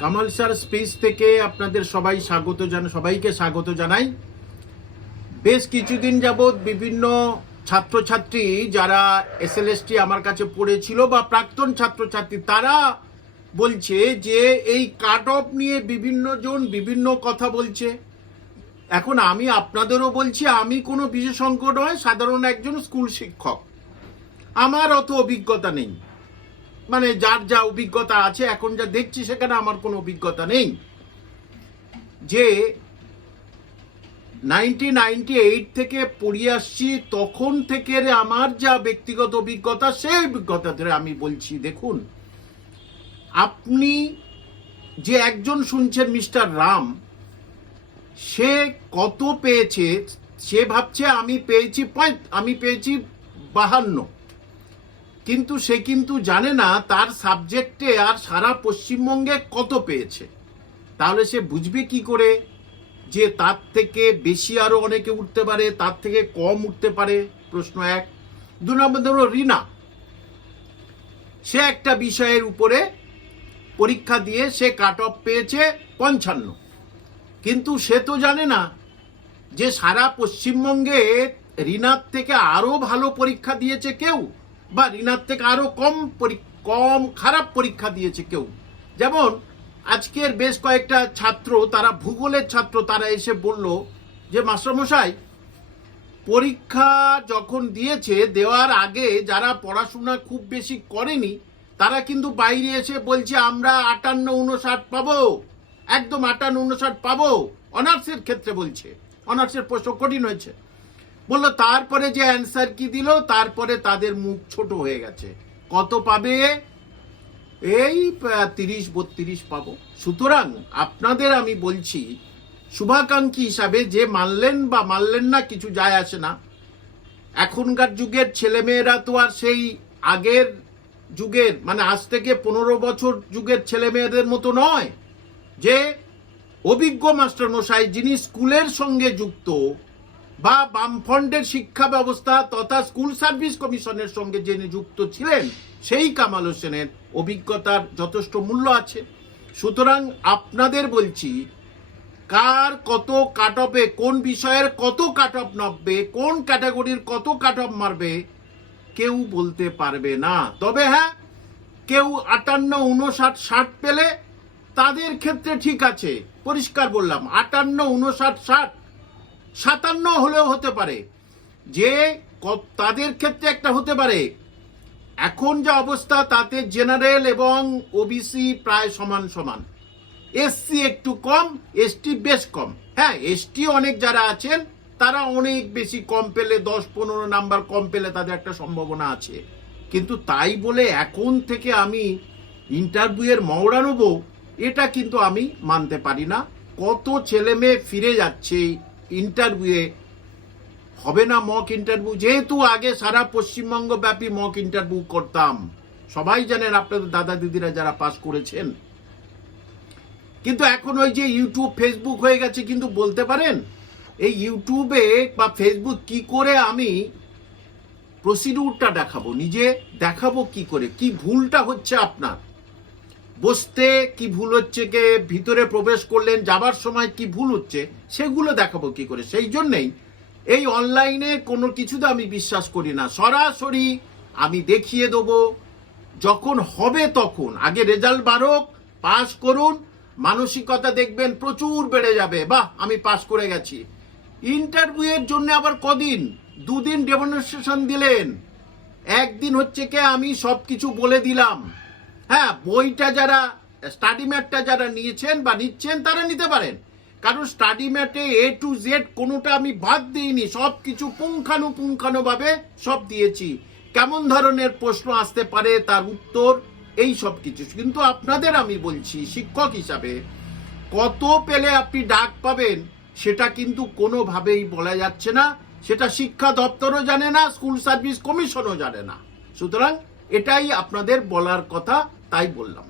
Kamal sir space থেকে আপনাদের সবাই স্বাগত জান, সবাইকে স্বাগত জানাই। বেশ কিছুদিন যাবৎ বিভিন্ন ছাত্রছাত্রী যারা এসএলএসটি আমার কাছে পড়েছিল বা প্রাক্তন ছাত্রছাত্রী, তারা বলছে যে এই কাট অফ নিয়ে বিভিন্ন জন বিভিন্ন কথা বলছে। এখন আমি আপনাদেরও বলছি, আমি কোনো বিশেষজ্ঞ নয়, সাধারণ একজন স্কুল শিক্ষক। আমার অত অভিজ্ঞতা নেই। মানে যার যা অভিজ্ঞতা আছে, এখন যা দেখছি সেখানে আমার কোনো অভিজ্ঞতা নেই। যে নাইনটিন নাইনটি এইট থেকে পড়িয়ে আসছি, তখন থেকে আমার যা ব্যক্তিগত অভিজ্ঞতা, সেই অভিজ্ঞতা ধরে আমি বলছি, দেখুন, আপনি যে একজন শুনছেন মিস্টার রাম, সে কত পেয়েছে, সে ভাবছে আমি পেয়েছি পয়েন্ট আমি পেয়েছি বাহান্ন। কিন্তু সে কিন্তু জানে না তার সাবজেক্টে আর সারা পশ্চিমবঙ্গে কত পেয়েছে। তাহলে সে বুঝবে কি করে যে তার থেকে বেশি আরও অনেকে উঠতে পারে, তার থেকে কম উঠতে পারে? প্রশ্ন এক। দু নম্বর ধরো রিনা। সে একটা বিষয়ের উপরে পরীক্ষা দিয়ে সে কাট অফ পেয়েছে পঞ্চান্ন। কিন্তু সে তো জানে না যে সারা পশ্চিমবঙ্গে রিনার থেকে আরও ভালো পরীক্ষা দিয়েছে কেউ। বা রিনার থেকে আরও কম কম খারাপ পরীক্ষা দিয়েছে কেউ। যেমন, আজকের বেশ কয়েকটা ছাত্র, তারা ভূগোলের ছাত্র, তারা এসে বলল যে, মাস্টারমশাই, পরীক্ষা যখন দিয়েছে, দেওয়ার আগে যারা পড়াশোনা খুব বেশি করেনি, তারা কিন্তু বাইরে এসে বলছে, আমরা আটান্ন উনষাট পাবো। একদম আটান্ন উনষাট পাবো অনার্সের ক্ষেত্রে বলছে। অনার্সের প্রশ্ন কঠিন হয়েছে। বলল, তারপরে যে অ্যান্সার কি দিল, তারপরে তাদের মুখ ছোট হয়ে গেছে। কত পাবে? এই তিরিশ, বত্রিশ পাবো। সুতরাং আপনাদের আমি বলছি, শুভাকাঙ্ক্ষী হিসাবে যে মানলেন বা মানলেন না, কিছু যায় আসে না। এখনকার যুগের ছেলেমেয়েরা তো আর সেই আগের যুগের মানে আজ থেকে পনেরো বছর যুগের ছেলেমেয়েদের মতো নয় যে অভিজ্ঞ মাস্টার মশাই যিনি স্কুলের সঙ্গে যুক্ত বা বামফ্রন্টের শিক্ষা ব্যবস্থা তথা স্কুল সার্ভিস কমিশনের সঙ্গে যিনি যুক্ত ছিলেন, সেই কামাল হোসেনের অভিজ্ঞতার যথেষ্ট মূল্য আছে। সুতরাং আপনাদের বলছি, কার কত কাট অফে কোন বিষয়ের কত কাট অফ নামবে, কোন ক্যাটাগরির কত কাট অফ মারবে, কেউ বলতে পারবে না। তবে হ্যাঁ কেউ আটান্ন, উনষাট, ষাট পেলে তাদের ক্ষেত্রে ঠিক আছে। পরিষ্কার বললাম, আটান্ন, উনষাট, ষাট সাতান্ন হলেও হতে পারে। যে তাদের ক্ষেত্রে একটা হতে পারে। এখন যা অবস্থা, তাতে জেনারেল এবং ওবিসি প্রায় সমান সমান। এসসি একটু কম এসটি বেশ কম। হ্যাঁ এসটি অনেক যারা আছেন, তারা অনেক বেশি কম পেলে, দশ পনেরো নাম্বার কম পেলে তাদের একটা সম্ভাবনা আছে। কিন্তু তাই বলে এখন থেকে আমি ইন্টারভিউয়ের মওড়া নেব, এটা কিন্তু আমি মানতে পারি না। কত ছেলে মেয়ে ফিরে যাচ্ছে ইন্টারভিউয়ে হবে না মক ইন্টারভিউ যেহেতু আগে সারা পশ্চিমবঙ্গ ব্যাপী মক ইন্টারভিউ করতাম। সবাই জানেন আপনাদের দাদা দিদিরা যারা পাস করেছেন। কিন্তু এখন ওই যে ইউটিউব ফেসবুক হয়ে গেছে, কিন্তু বলতে পারেন, এই ইউটিউবে বা ফেসবুক কি করে আমি প্রসিডিউরটা দেখাবো? নিজে দেখাবো কি করে? কি ভুলটা হচ্ছে আপনার? বসতে কি ভুল হচ্ছে? কে ভিতরে প্রবেশ করলেন? যাবার সময় কি ভুল হচ্ছে? সেগুলো দেখাবো কি করে? সেই জন্যেই এই অনলাইনে কোনো কিছুতে আমি বিশ্বাস করি না। সরাসরি আমি দেখিয়ে দেবো। যখন হবে তখন। আগে রেজাল্ট বাড়ুক, পাস করুন। মানসিকতা দেখবেন প্রচুর বেড়ে যাবে। বাহ, আমি পাস করে গেছি। ইন্টারভিউয়ের জন্য আবার কদিন? দুদিন ডেমনস্ট্রেশন দিলেন। একদিন হচ্ছে কে আমি সব কিছু বলে দিলাম। হ্যাঁ বইটা যারা স্টাডি ম্যাটটা যারা নিয়েছেন বা নিচ্ছেন, তারা নিতে পারেন। কারণ স্টাডি ম্যাটে এ টু জেড কোনোটা আমি বাদ দিইনি সব কিছু পুঙ্খানুপুঙ্খানুভাবে সব দিয়েছি। কেমন ধরনের প্রশ্ন আসতে পারে তার উত্তর, এই সব কিছু। কিন্তু আপনাদের আমি বলছি, শিক্ষক হিসাবে, কত পেলে আপনি ডাক পাবেন, সেটা কিন্তু কোনোভাবেই বলা যাচ্ছে না। সেটা শিক্ষা দপ্তরও জানে না স্কুল সার্ভিস কমিশনও জানে না। সুতরাং এটাই আপনাদের বলার কথা। তাই বললাম।